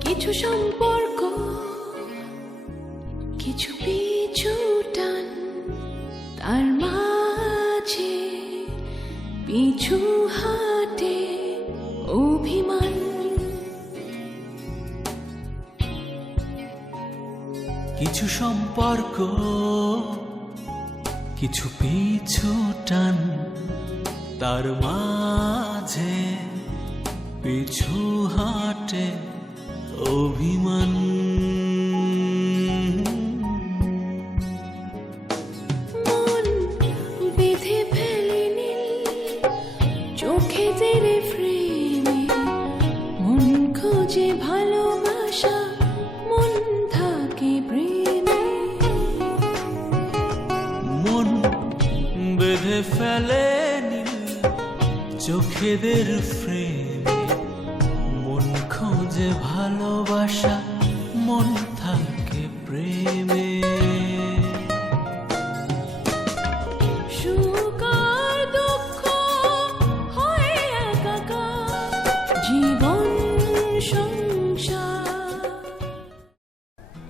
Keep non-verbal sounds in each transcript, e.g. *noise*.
কিছু সম্পর্ক, কিছু পিছু টান, তার মাঝে পিছু হাটে অভিমান। কিছু সম্পর্ক, কিছু পিছু টান, তার মাঝে পিছু হাটে অভিমান। মন বেঁধে ফেলেনি চোখে তেরে মন খোঁজে ভালোবাসা মন থাকে প্রেমে। মন বেঁধে ফেলে চোখেদের ফ্রেমে ভালোবাসা মন থাকে প্রেমে।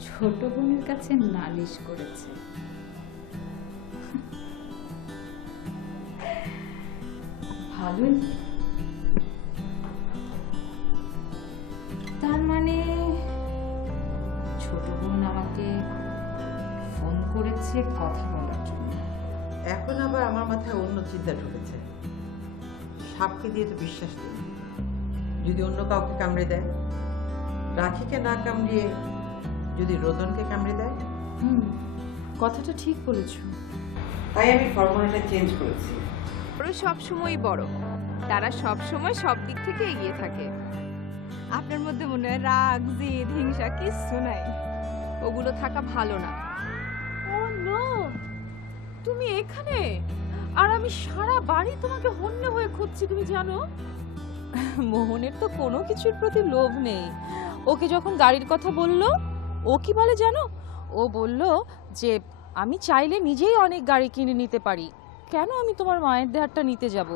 ছোট বোনের কাছে নালিশ করেছে। ভালোই। করেছে কথা বলার জন্য। এখন আবার আমার মাথায় অন্য চিন্তা ঢুকেছে। সাপকে দিয়ে তো বিশ্বাস নেই। যদি অন্য কাউকে কামড়ে দেয় রাখিকে না কামড়িয়ে যদি রোদনকে কামড়ে দেয়? হুম কথাটা ঠিক বলেছ। তাই আমি ফর্মুলাটা চেঞ্জ করেছি। বড় সবসময় বড়। তারা সব সময় সব দিক থেকে এগিয়ে থাকে। আপনার মধ্যে মনে হয় রাগ জেদ হিংসা কিচ্ছু নাই। ওগুলো থাকা ভালো নো। তুমি এখানে? আর আমি সারা বাড়ি তোমাকে হন্য হয়ে খুঁজছি, তুমি জানো? মোহনের তো কোনো কিছুর প্রতি লোভ নেই। ওকে যখন গাড়ির কথা বলল, ও কি বলে জানো? ও বলল যে, আমি চাইলে নিজেই অনেক গাড়ি কিনে নিতে পারি। কেন আমি তোমার মায়ের দেহারটা নিতে যাব?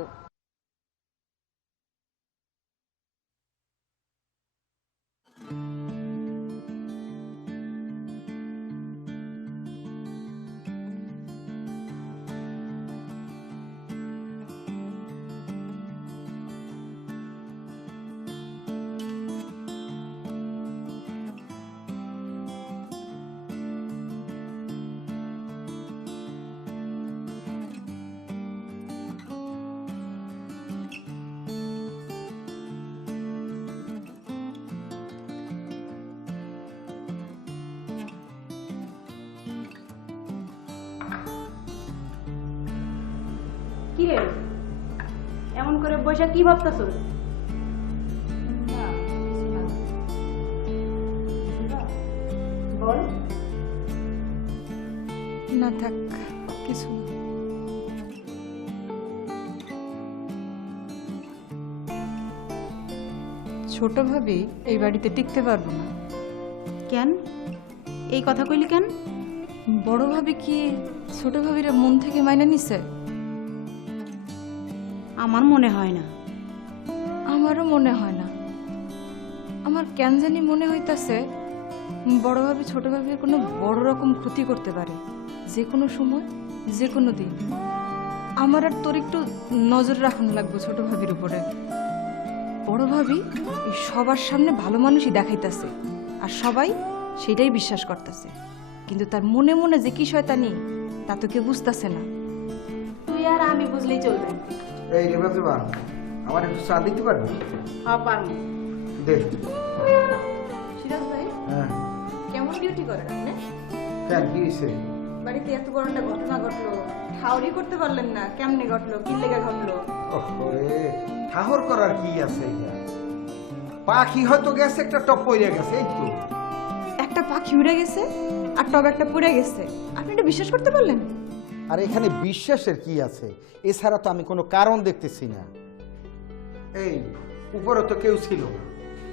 এমন করে বসে কি ভাবতেছ? বল। না থাক কিছু ছোট ভাবি এই বাড়িতে টিকতে পারব না। কেন? এই কথা কইলি কেন? বড় ভাবি কি ছোট ভাবিরা মন থেকে মাইনা নিছে? আমার মনে হয় না। আমারও মনে হয় না। আমার কেন জানি মনে হইতাছে বড় ভাবি ছোট ভাবির কোনো বড় রকম ক্ষতি করতে পারে যে কোনো সময় যে কোনো দিন। আমার আর তোর একটু নজর রাখুন লাগবে ছোট ভাবির উপরে। বড় ভাবি এই সবার সামনে ভালো মানুষই দেখাইতেছে আর সবাই সেটাই বিশ্বাস করতেছে। কিন্তু তার মনে মনে যে কি শয়তানি তা তো কেউ বুঝতেছে না। তুই আর আমি বুঝলেই চলবে। এই রে বাজবা আমার একটু চা দিতে পারবে? হ্যাঁ পারব। দে। সিরাজ ভাই হ্যাঁ। কেমন ডিউটি করেন আপনি? কেন কি হয়েছে? বাড়িতে এত বড় একটা ঘটনা ঘটলো ঠাউরি করতে পারলেন না কেমনে ঘটলো কি লেগে ঘটলো? ওরে ঠাহর করার কি আছে পাখি হয়তো গেছে একটা টপ পড়ে গেছে এই তো। একটা পাখি উড়ে গেছে আর টব একটা পড়ে গেছে। আপনি এটা বিশ্বাস করতে পারলেন? আর এখানে বিশ্বাসের কি আছে? এছাড়া তো আমি কোনো কারণ দেখতেছি না। এই উপরে তো কেউ ছিল না।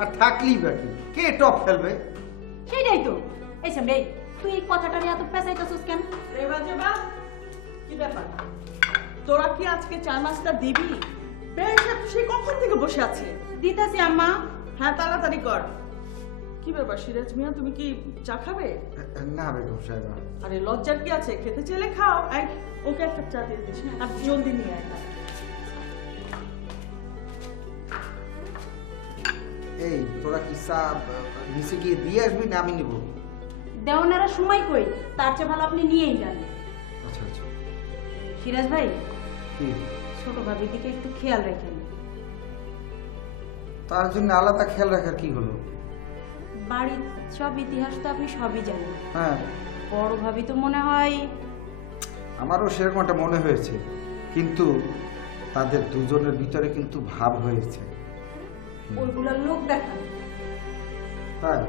আর থাকলেই বাকি কে? টপ ফেলবে? সেইটাই তো। এই সামনে তুই এই কথাটা নিয়ে এত পেঁচাইতেছিস কেন? রেবা জেবা কি ব্যাপার? তোরা কি আজকে চার মাসটা দিবি? বেশ সে কখন থেকে বসে আছে? দিতাছি আম্মা। হ্যাঁ তাড়াতাড়ি কর। কি ব্যাপার সিরাজ মিয়া তুমি কি চা খাবে? না বেগম সাহেবা আরে লজ্জার কি আছে? খেতে চাইলে খাও। এই ওকে একটা চা দিয়ে দিস আর জলদি নিয়ে আয় এই তোরা কি চা নিচে গিয়ে দিয়ে আসবি না আমি নিব? দেওয়ানারা সময় কই? তার চেয়ে ভালো আপনি নিয়েই যান। আচ্ছা আচ্ছা। সিরাজ ভাই কি? ছোট ভাবির দিকে একটু খেয়াল রাখেন। তার জন্য আলাদা খেয়াল রাখার কি হলো? বাড়ির সব ইতিহাস তো আপনি সবই জানেন। হ্যাঁ। বড় ভাবি তো মনে হয়। আমারও সেরকম একটা মনে হয়েছে কিন্তু তাদের দুজনের ভিতরে কিন্তু ভাব হয়েছে। ওইগুলার লোক দেখা তাই?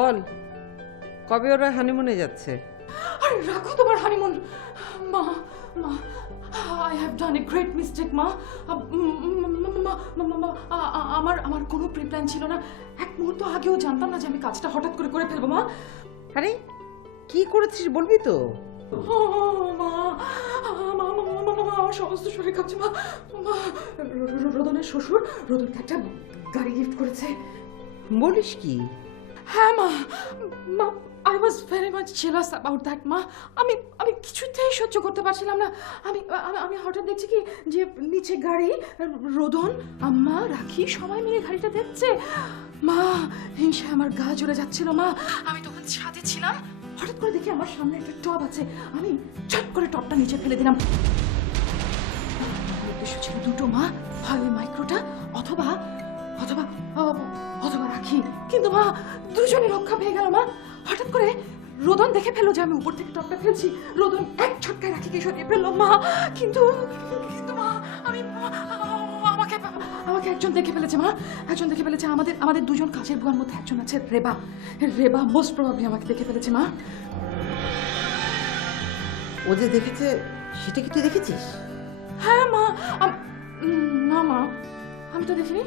বল কবে ওরা হানিমুনে যাচ্ছে? আরে রাখো তোমার হানিমুন। মা মা I have done a great mistake মা। আমার আমার কোনো প্রি প্ল্যান ছিল না। এক মুহূর্ত আগেও জানতাম না যে আমি কাজটা হঠাৎ করে করে ফেলব মা। আরে কি করেছিস বলবি তো? মা আমার সমস্ত শরীর কাঁপছে মা। মা রোদনের শ্বশুর রোদনকে একটা গাড়ি গিফট করেছে। বলিস কি? হ্যাঁ মা। মা I was very much jealous about that মা। আমি আমি কিছুতেই সহ্য করতে পারছিলাম না। আমি, আমি- হঠাৎ দেখছি কি, যে নিচে গাড়ি, রোদন, আম্মা, রাখি সবাই মিলে গাড়িটা দেখছে। মা, হিংসায় আমার গা জ্বলে যাচ্ছিল, মা। আমি তখন ছাদে ছিলাম। হঠাৎ করে দেখি আমার সামনে একটা টব আছে। আমি চট করে টবটা নিচে ফেলে দিলাম। উদ্দেশ্য ছিল দুটো, মা। হয় মাইক্রোটা অথবা অথবা অথবা রাখি। কিন্তু মা দুজনে রক্ষা পেয়ে গেল মা। হঠাৎ করে রোদন দেখে ফেলল যে আমি উপর থেকে টপটা ফেলছি। রোদন এক ছটকায় রাখিকে সরিয়ে ফেলল মা। কিন্তু কিন্তু মা আমি আমাকে আমাকে একজন দেখে ফেলেছে মা। একজন দেখে ফেলেছে আমাদের আমাদের দুজন কাছের বুয়ার মধ্যে একজন আছে রেবা। রেবা মোস্ট প্রবাবলি আমাকে দেখে ফেলেছে মা। ও যে দেখেছে সেটা কি তুই দেখেছিস? হ্যাঁ মা না মা। আমি তো দেখিনি।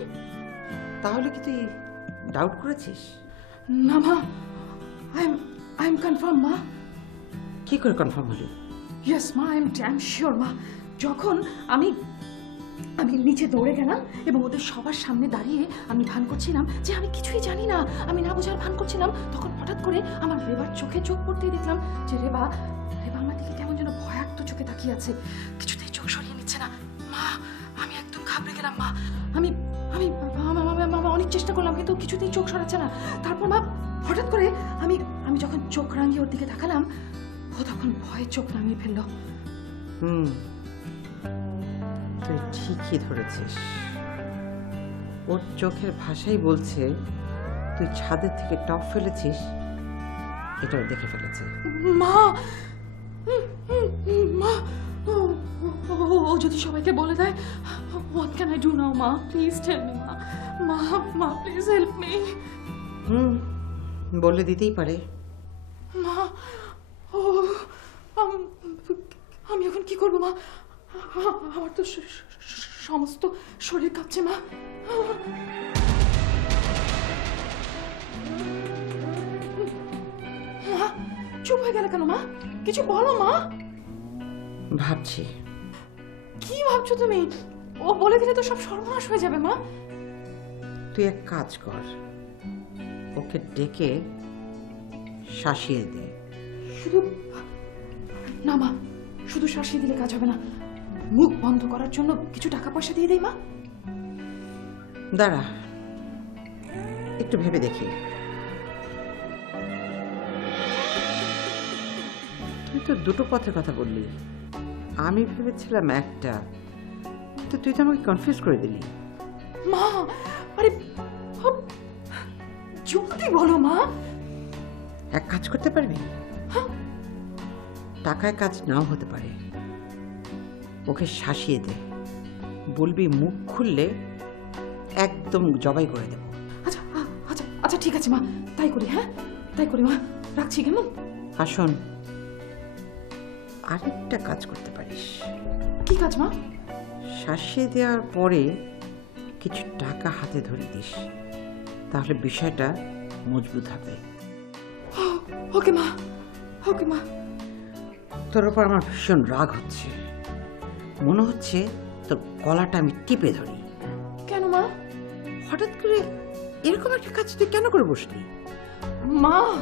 তাহলে কি তুই ডাউট করেছিস? না মা। I am I am confirm মা। কি করে কনফার্ম হলি? ইয়েস মা আই এম ড্যাম শিওর মা। যখন আমি আমি নিচে দৌড়ে গেলাম এবং ওদের সবার সামনে দাঁড়িয়ে আমি ভান করছিলাম যে আমি কিছুই জানি না আমি না বোঝার ভান করছিলাম তখন হঠাৎ করে আমার রেবার চোখে চোখ পড়তেই দেখলাম যে রেবা রেবা আমার দিকে কেমন যেন ভয়াক্ত চোখে তাকিয়ে আছে। কিছুতেই চোখ সরিয়ে নিচ্ছে না। মা আমি একদম ঘাবড়ে গেলাম মা। আমি অনেক চেষ্টা করলাম কিন্তু কিছুতেই চোখ সরাচ্ছে না। তারপর মা হঠাৎ করে আমি আমি যখন চোখ রাঙিয়ে ওর দিকে তাকালাম ও তখন ভয়ে চোখ নামিয়ে ফেলল। হুম। তুই ঠিকই ধরেছিস। ওর চোখের ভাষাই বলছে তুই ছাদের থেকে টপ ফেলেছিস এটাও দেখে ফেলেছে। মা! মা! ও যদি সবাইকে বলে দেয় what can I do now মা? Please tell me. মা মা প্লিজ হেল্প মি হুম বলে দিতেই পারে। মা ও আম- আমি এখন কি করব মা? আমার তো সমস্ত শরীর কাঁপছে মা। মা চুপ হয়ে গেলে কেন মা? কিছু বলো মা। ভাবছি। কি ভাবছ তুমি? ও বলে দিলে তো সব সর্বনাশ হয়ে যাবে মা। তুই এক কাজ কর। ওকে ডেকে শাসিয়ে দে। শুধু না মা শুধু শাসিয়ে দিলে কাজ হবে না। মুখ বন্ধ করার জন্য কিছু টাকা পয়সা দিয়ে দেই মা। দাঁড়া একটু ভেবে দেখি। তুই তো দুটো পথের কথা বললি। আমি ভেবেছিলাম একটা কিন্তু তুই তো আমাকে কনফিউজ করে দিলি। মা আরে জলদি বলো মা। এক কাজ করতে পারবি? হ্যাঁ, টাকায় কাজ নাও হতে পারে। ওকে শাসিয়ে দে। বলবি মুখ খুললে একদম জবাই করে দেব। আচ্ছা আচ্ছা আচ্ছা ঠিক আছে মা। তাই করি হ্যাঁ? তাই করি মা। রাখছি কেমন? আসুন আরেকটা কাজ করতে পারিস। কি কাজ মা? শাসিয়ে দেওয়ার পরে কিছু টাকা হাতে ধরে দিস। তাহলে বিষয়টা মজবুত হবে। ওকে মা ওকে মা। তোর ওপর আমার ভীষণ রাগ হচ্ছে। মনে হচ্ছে তোর গলাটা আমি টিপে ধরি। কেন মা? হঠাৎ করে এরকম একটা কাজ তুই কেন করে বসলি? মা!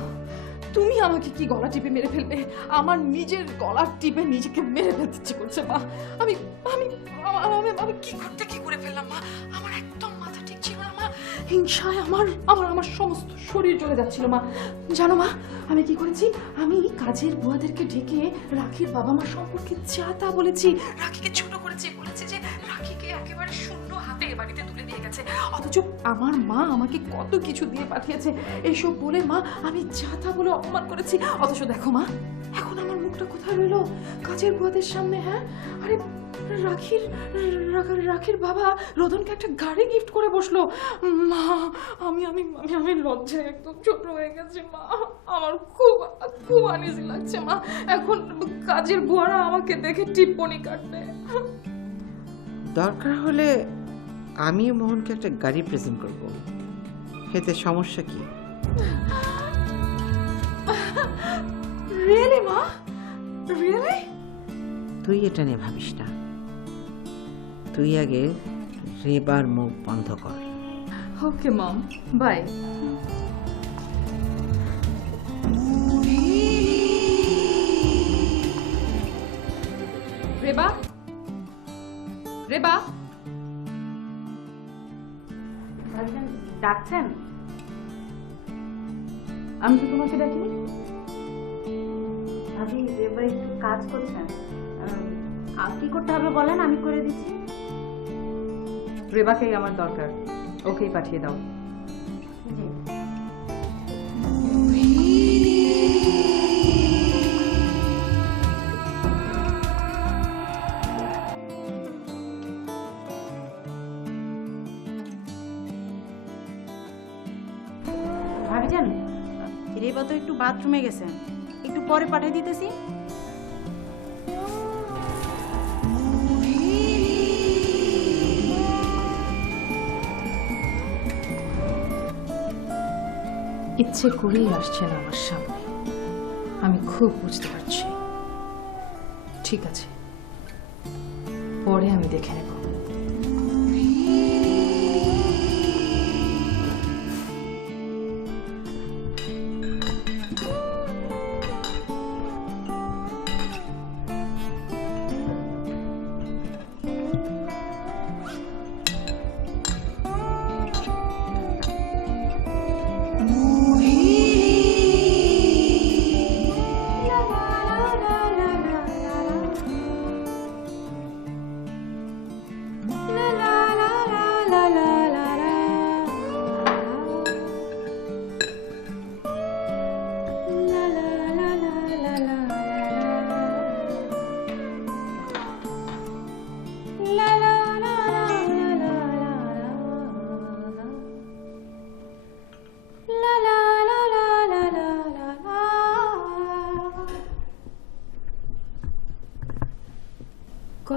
তুমি আমাকে কি গলা টিপে মেরে ফেলবে? আমার নিজের গলা টিপে নিজেকে মেরে ফেলতে ইচ্ছে করছে, মা। আমি আমি আমি কি করতে, কি করে ফেললাম, মা? আমার একদম মাথা ঠিক ছিল না, মা। হিংসায় আমার আমার আমার সমস্ত শরীর চলে যাচ্ছিল, মা। জানো, মা, আমি কি করেছি? আমি কাজের বুয়াদেরকে ডেকে রাখির বাবা মা সম্পর্কে যা তা বলেছি, রাখিকে ছোট করেছি, বলেছি যে রাখিকে একেবারে শূন্য হাতে বাড়িতে তুলে গেছে। অথচ আমার মা আমাকে কত কিছু দিয়ে পাঠিয়েছে। এইসব বলে মা, আমি যা তা বলে অপমান করেছি। অথচ দেখো মা, এখন আমার মুখটা কোথায় রইল? কাজের বুয়াদের সামনে হ্যাঁ? আরে, রাখির রাখির বাবা রতনকে একটা গাড়ি গিফট করে বসল। মা, আমি আমি আমি আমি লজ্জায় একদম ছোট হয়ে গেছি, মা। আমার খুব খুব আনিজি লাগছে, মা। এখন কাজের বুয়ারা আমাকে দেখে টিপ্পনি কাটবে। দরকার হলে আমিও মোহনকে একটা গাড়ি প্রেজেন্ট করব। এতে সমস্যা কি? রিয়েলি মা? রিয়েলি তুই এটা নিয়ে ভাবিস না। তুই আগে রেবার মুখ বন্ধ কর। Okay mom bye Reba Reba ডাকছেন? আমি তো তোমাকে ডাকিনি। আপনি এবার একটু কাজ করছেন। কি করতে হবে বলেন, আমি করে দিচ্ছি। রেবাকেই আমার দরকার। ওকেই পাঠিয়ে দাও। ভাবিজান রেবা তো একটু বাথরুমে গেছে একটু পরে পাঠিয়ে দিতেছি। ইচ্ছে করেই আসছেন আমার সামনে। আমি খুব বুঝতে পারছি। ঠিক আছে। পরে আমি দেখে নেব।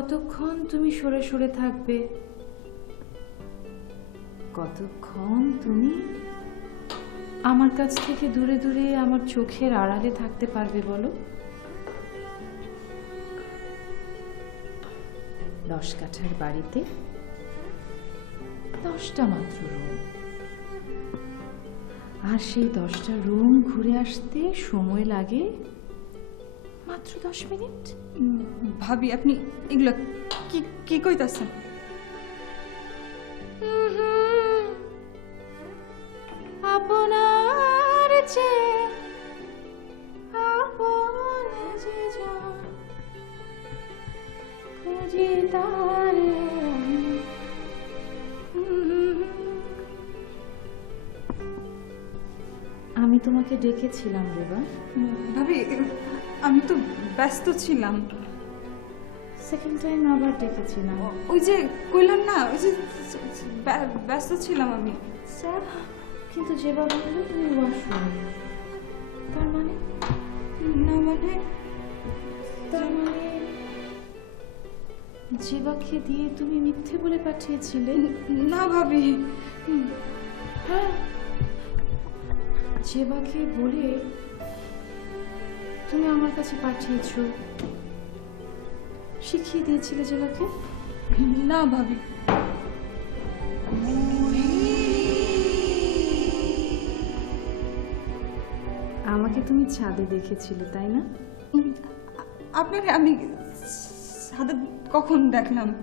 কতক্ষণ তুমি সরে সরে থাকবে? কতক্ষণ তুমি আমার কাছ থেকে দূরে দূরে আমার চোখের আড়ালে থাকতে পারবে বলো? দশ কাঠার বাড়িতে দশটা মাত্র রুম। আর সেই দশটা রুম ঘুরে আসতে সময় লাগে মাত্র দশ মিনিট? ভাবি আপনি এগুলো কি কি কইতাছেন? আপনার চেয়ে আপন যে খুঁজি তারে আমি তোমাকে ডেকেছিলাম রেবা। ভাবি আমি তো ব্যস্ত ছিলাম। সেকেন্ড টাইম আবার ডেকেছিলাম ওই যে কইলাম না ওই যে ব্যস্ত ছিলাম আমি। স্যার কিন্তু যেভাবে বলল তুমি ওয়াশরুম তার মানে? না মানে? তার মানে জেবাকে দিয়ে তুমি মিথ্যে বলে পাঠিয়েছিলে? না ভাবি। হ্যাঁ। জেবাকে বলে তুমি আমার কাছে পাঠিয়েছো। শিখিয়ে দিয়েছিলে জেবাকে না ভাবি। আমাকে তুমি ছাদে দেখেছিলে তাই না? উম, আ- আপনারে আমি ছাদে কখন দেখলাম?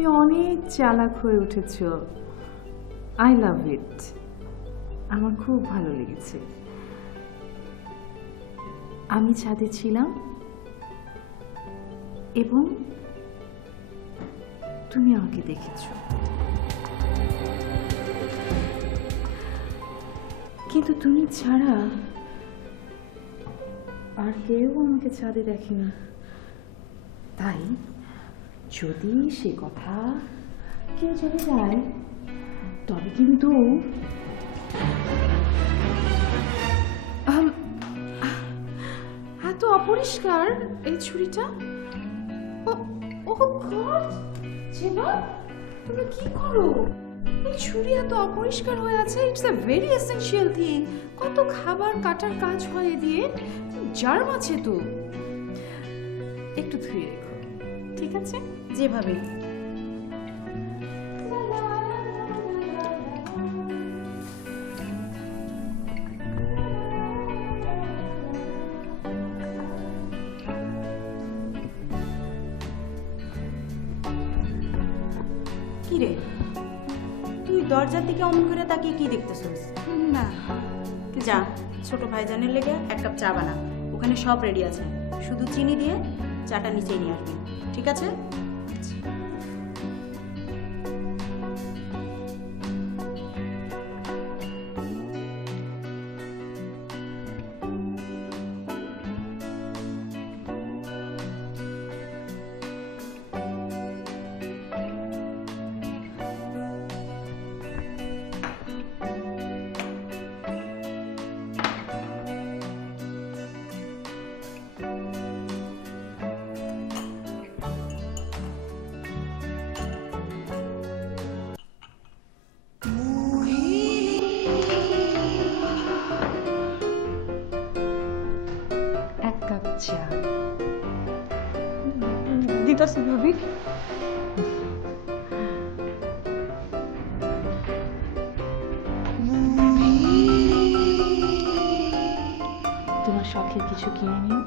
তুমি অনেক চালাক হয়ে উঠেছ। আই লাভ ইট আমার খুব ভালো লেগেছে। আমি ছাদে ছিলাম এবং তুমি আমাকে দেখেছ। কিন্তু তুমি ছাড়া আর কেউ আমাকে ছাদে দেখে না। তাই যদি সে কথা কেউ জেনে যায়, তবে কিন্তু এত অপরিষ্কার এই ছুরিটা? ও ও গড জেবা তুমি কি করো? এই ছুরি এত অপরিষ্কার হয়ে আছে it's a very essential thing কত খাবার কাটার কাজ হয় দিয়ে জার্ম আছে তো। একটু ধুয়ে রেখো, ঠিক আছে? যেভাবে। কি রে তুই দরজার দিকে অমন করে তাকিয়ে কি দেখতেছিস? না। যা ছোট ভাইজানের লেগে এক কাপ চা বানা। ওখানে সব রেডি আছে। শুধু চিনি দিয়ে চাটা নিচেই নিয়ে আসবি। ঠিক আছে? দিতাছি ভাবি তোমার শখের কিছু কিনে নিও।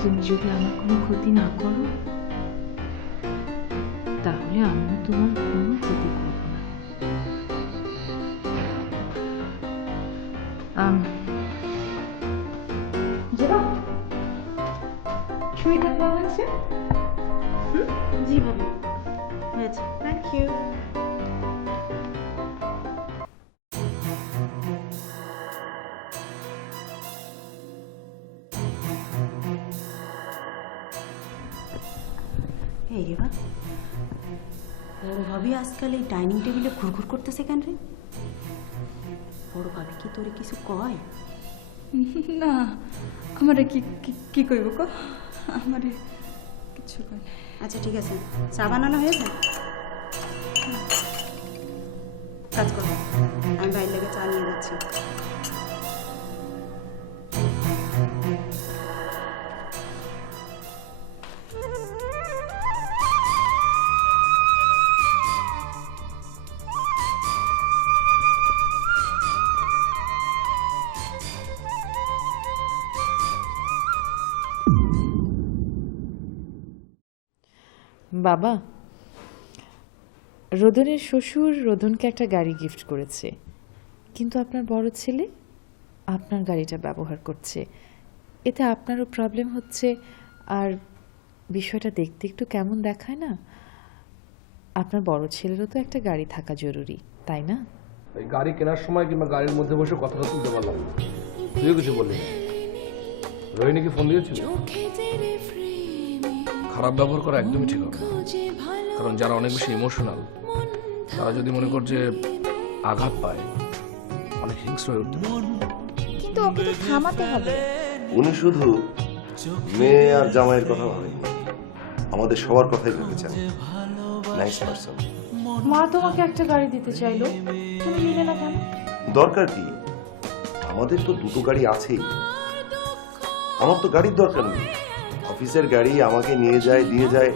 তুমি যদি আমার কোনো ক্ষতি না করো, তাহলে আমিও তোমার কোনো ক্ষতি করব আজকাল এই ডাইনিং টেবিলে ঘুরঘুর করতেছে কেন রে? বড় ভাবি কি তোরে কিছু কয়? *laughs* না আমারে কি কি- কি কইব কো? আমারে কিছু কয় আচ্ছা ঠিক আছে। চা বানানো হয়েছে? কাজ করো। বাবা রোদনের শ্বশুর রোদনকে একটা গাড়ি গিফট করেছে। কিন্তু আপনার বড় ছেলে আপনার গাড়িটা ব্যবহার করছে। এতে আপনারও প্রবলেম হচ্ছে। আর বিষয়টা দেখতে একটু কেমন দেখায় না? আপনার বড় ছেলেরও তো একটা গাড়ি থাকা জরুরি তাই না? গাড়ি কেনার সময় কিংবা গাড়ির মধ্যে বসে কথা তুলতে পারলাম না। তুইও কিছু বললি না রোহিণীকে ফোন দিয়েছিল? খারাপ ব্যবহার করা একদমই ঠিক হবে কারণ যারা অনেক বেশি ইমোশনাল তারা যদি মনে কর যে আঘাত পায় অনেক হিংস্র হয়ে উঠতে কিন্তু ওকে তো থামাতে হবে। উনি শুধু মেয়ে আর জামাইয়ের কথা ভাবেন আমাদের সবার কথাই ভেবেছেন। নাইস পারসন মা তোমাকে একটা গাড়ি দিতে চাইলো। তুমি নিলে না কেন? দরকার কি? আমাদের তো দুটো গাড়ি আছেই। আমার তো গাড়ির দরকার নেই। অফিসের গাড়ি আমাকে নিয়ে যায় দিয়ে যায়।